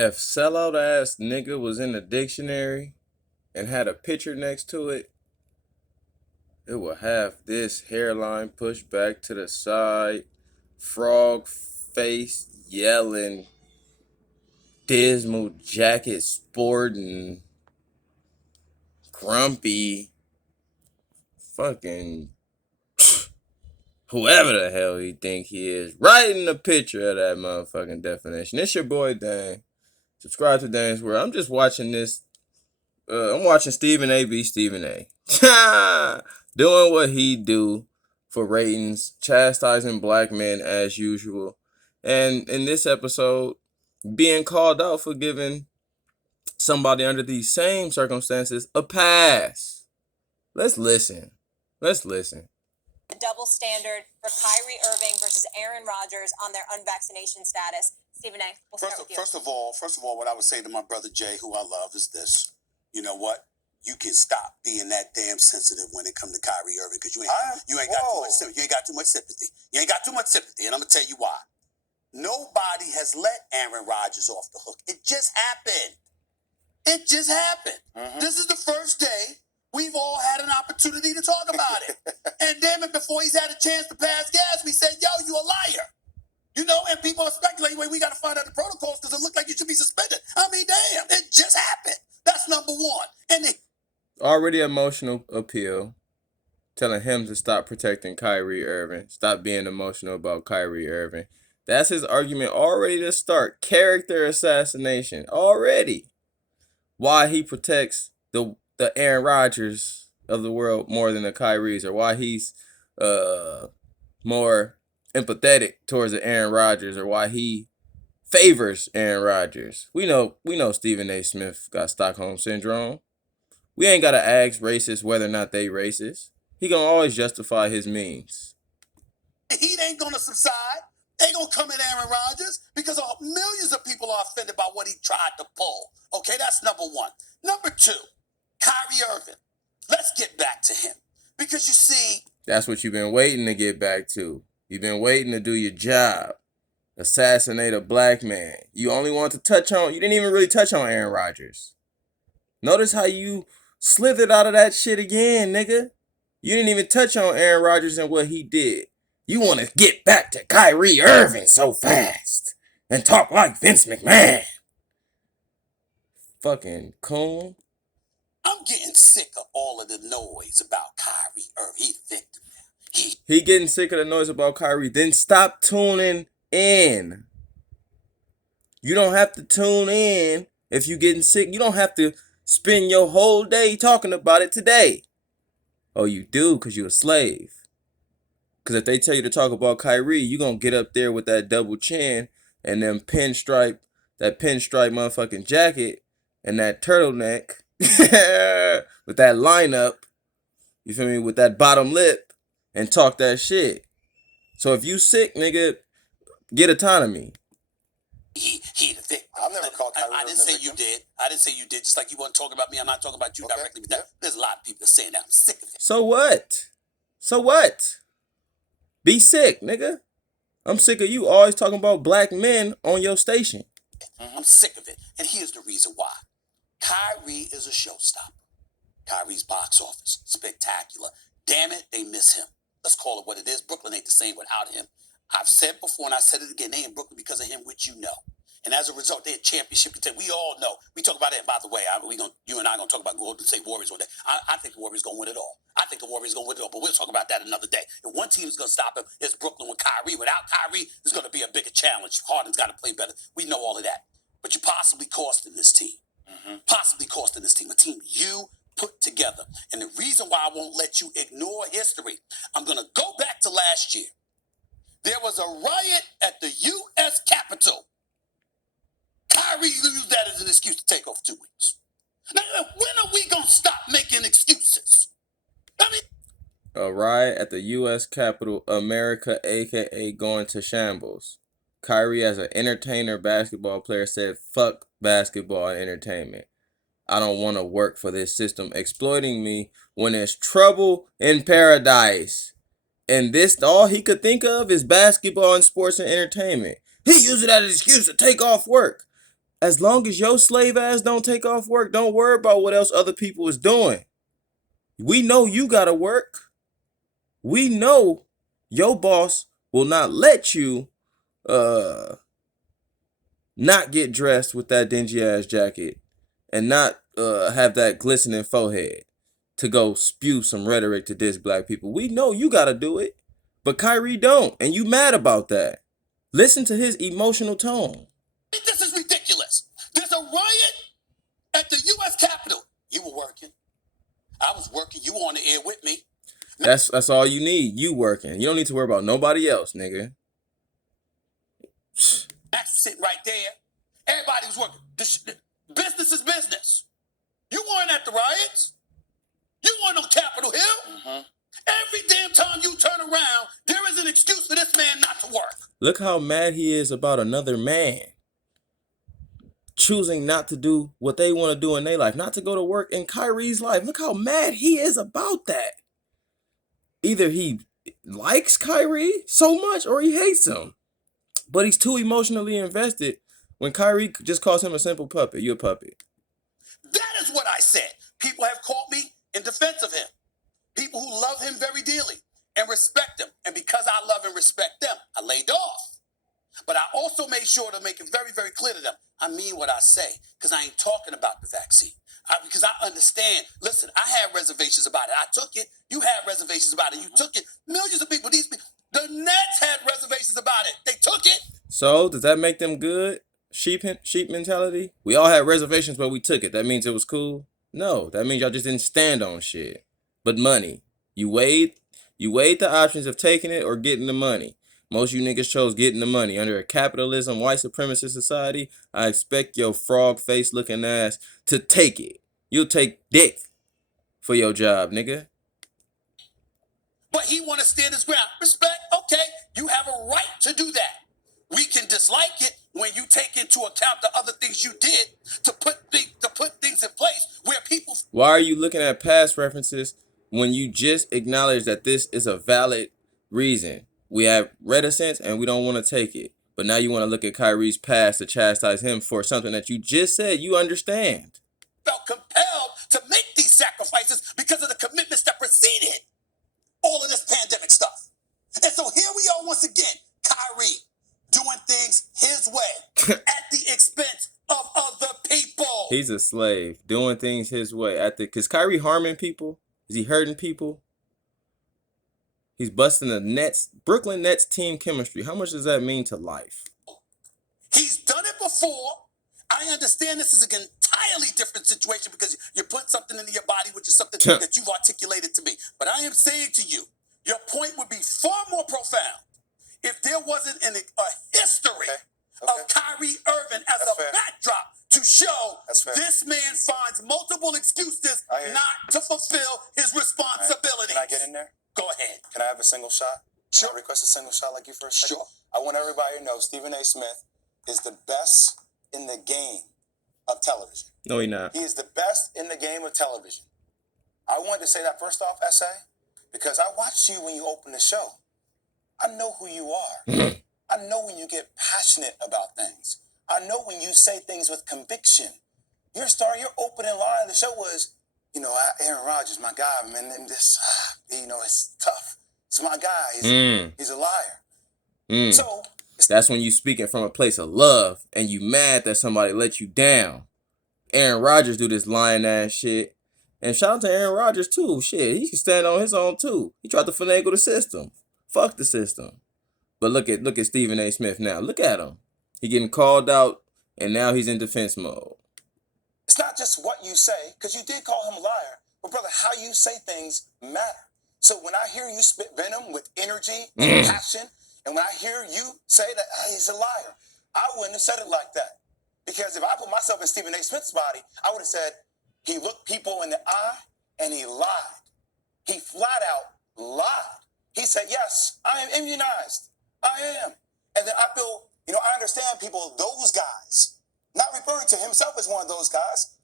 If sellout ass nigga was in the dictionary and had a picture next to it, it would have this hairline pushed back to the side, frog face yelling, dismal jacket sporting, grumpy, fucking whoever the hell he think he is, right in the picture of that motherfucking definition. It's your boy Dan. Subscribe to Dan's World. I'm just watching this. I'm watching Stephen A. be Stephen A. Doing what he do for ratings, chastising black men as usual. And in this episode, being called out for giving somebody under these same circumstances a pass. Let's listen. The double standard for Kyrie Irving versus Aaron Rodgers on their unvaccination status. Stephen A., we'll start with you. First of all, what I would say to my brother Jay, who I love, is this. You know what? You can stop being that damn sensitive when it comes to Kyrie Irving, because you ain't got too much sympathy. You ain't got too much sympathy. And I'm gonna tell you why. Nobody has let Aaron Rodgers off the hook. It just happened. Mm-hmm. This is the first day we've all had an opportunity to talk about it. And damn it, before he's had a chance to pass gas, we said, yo, you a liar. You know, and people are speculating, wait, we got to find out the protocols because it looked like you should be suspended. I mean, damn, it just happened. That's number one. And already emotional appeal, telling him to stop protecting Kyrie Irving, stop being emotional about Kyrie Irving. That's his argument already to start. Character assassination already. Why he protects the Aaron Rodgers of the world more than the Kyries, or why he's more empathetic towards the Aaron Rodgers, or why he favors Aaron Rodgers. We know Stephen A. Smith got Stockholm Syndrome. We ain't gotta ask racists whether or not they racist. He gonna always justify his means. Heat ain't gonna subside. They gonna come at Aaron Rodgers because millions of people are offended by what he tried to pull. Okay, that's number one. Number two, Kyrie Irving. Let's get back to him. Because you see, that's what you've been waiting to get back to. You've been waiting to do your job. Assassinate a black man. You only want to touch on, you didn't even really touch on Aaron Rodgers. Notice how you slithered out of that shit again, nigga. You didn't even touch on Aaron Rodgers and what he did. You want to get back to Kyrie Irving so fast and talk like Vince McMahon. Fucking coon. I'm getting sick of all of the noise about Kyrie Irving. He's a victim now. He getting sick of the noise about Kyrie. Then stop tuning in. You don't have to tune in if you're getting sick. You don't have to spend your whole day talking about it today. Oh, you do because you're a slave. Because if they tell you to talk about Kyrie, you're going to get up there with that double chin and them pinstripe motherfucking jacket and that turtleneck with that lineup, you feel me, with that bottom lip and talk that shit. So if you sick, nigga, get autonomy. He the victim. I've never called Kyrie. I didn't say you did. Just like you want to talk about me, I'm not talking about you directly. But there's a lot of people saying that. I'm sick of it. So what? Be sick, nigga. I'm sick of you always talking about black men on your station. I'm sick of it. And here's the reason why. Kyrie is a showstopper. Kyrie's box office, spectacular. Damn it, they miss him. Let's call it what it is. Brooklyn ain't the same without him. I've said before and I said it again, they in Brooklyn because of him, which you know. And as a result, they're a championship contender. We all know. We talk about it. By the way, you and I are going to talk about Golden State Warriors one day. I think the Warriors going to win it all. But we'll talk about that another day. If one team is going to stop him, it's Brooklyn with Kyrie. Without Kyrie, there's going to be a bigger challenge. Harden's got to play better. We know all of that. But you're possibly costing this team. A team you put together. And the reason why I won't let you ignore history, I'm going to go back to last year. There was a riot at the U.S. Capitol. Kyrie used that as an excuse to take off 2 weeks. Now, when are we going to stop making excuses? A riot at the U.S. Capitol, America, a.k.a. going to shambles. Kyrie, as an entertainer, basketball player, said, fuck basketball and entertainment. I don't want to work for this system exploiting me when there's trouble in paradise. And this, all he could think of is basketball and sports and entertainment. He used it as an excuse to take off work. As long as your slave ass don't take off work, don't worry about what else other people is doing. We know you gotta work. We know your boss will not let you not get dressed with that dingy ass jacket and not have that glistening forehead to go spew some rhetoric to diss black people. We know you gotta do it, but Kyrie don't, and you mad about that. Listen to his emotional tone. This is ridiculous. There's a riot at the U.S. Capitol. You were working. I was working. You were on the air with me. That's all you need. You working. You don't need to worry about nobody else, nigga. Max was sitting right there. Everybody was working. Business is business. You weren't at the riots. You weren't on Capitol Hill. Every damn time you turn around, there is an excuse for this man not to work. Look how mad he is about another man choosing not to do what they want to do in their life, not to go to work in Kyrie's life. Look how mad he is about that. Either he likes Kyrie so much or he hates him. But he's too emotionally invested when Kyrie just calls him a simple puppet. You're a puppet. That is what I said. People have called me in defense of him. People who love him very dearly and respect him. And because I love and respect them, I laid off. But I also made sure to make it very, very clear to them. I mean what I say, because I ain't talking about the vaccine. Because I understand. Listen, I had reservations about it. I took it. You had reservations about it. You took it. Millions of people, these people, the Nets had reservations about it. They took it. So does that make them good? Sheep mentality? We all had reservations, but we took it. That means it was cool? No, that means y'all just didn't stand on shit. But money. You weighed the options of taking it or getting the money. Most of you niggas chose getting the money. Under a capitalism, white supremacist society, I expect your frog face looking ass to take it. You'll take dick for your job, nigga. But he want to stand his ground. Respect, okay, you have a right to do that. We can dislike it when you take into account the other things you did to put things in place where people... Why are you looking at past references when you just acknowledge that this is a valid reason? We have reticence and we don't want to take it. But now you want to look at Kyrie's past to chastise him for something that you just said you understand. Felt compelled to make these sacrifices because of the commitments that preceded all of this pandemic stuff. And so here we are once again, Kyrie doing things his way at the expense of other people. He's a slave doing things his way. Because Kyrie harming people? Is he hurting people? He's busting the Brooklyn Nets team chemistry. How much does that mean to life? He's done it before. I understand this is an entirely different situation because you're putting something into your body, which is something that you've articulated to me. But I am saying to you, your point would be far more profound if there wasn't a history of Kyrie Irving as a backdrop to show this man finds multiple excuses not to fulfill his responsibilities. Can I get in there? Go ahead. Can I have a single shot? Sure. Can I request a single shot like you for a second? Sure. I want everybody to know Stephen A. Smith is the best in the game of television. No, he's not. He is the best in the game of television. I wanted to say that first off, S.A., because I watched you when you opened the show. I know who you are. I know when you get passionate about things. I know when you say things with conviction. Your opening line of the show was, Aaron Rodgers, my guy, man, and this, it's tough. It's my guy. He's a liar. So that's when you speaking from a place of love and you mad that somebody let you down. Aaron Rodgers do this lying ass shit. And shout out to Aaron Rodgers too. Shit, he can stand on his own too. He tried to finagle the system. Fuck the system. But look at Stephen A. Smith now. Look at him. He getting called out and now he's in defense mode. it's not just what you say, because you did call him a liar, but brother, how you say things matter. So when I hear you spit venom with energy and passion, and when I hear you say that he's a liar, I wouldn't have said it like that. Because if I put myself in Stephen A. Smith's body, I would have said, he looked people in the eye and he lied. He flat out lied. He said, yes, I am immunized. I am. And then I feel, I understand people, those guys, not referring to himself as one of those guys,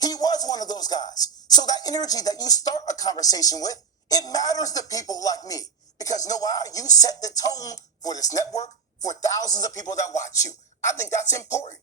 he was one of those guys. So that energy that you start a conversation with, it matters to people like me. Because you know why? You set the tone for this network, for thousands of people that watch you. I think that's important.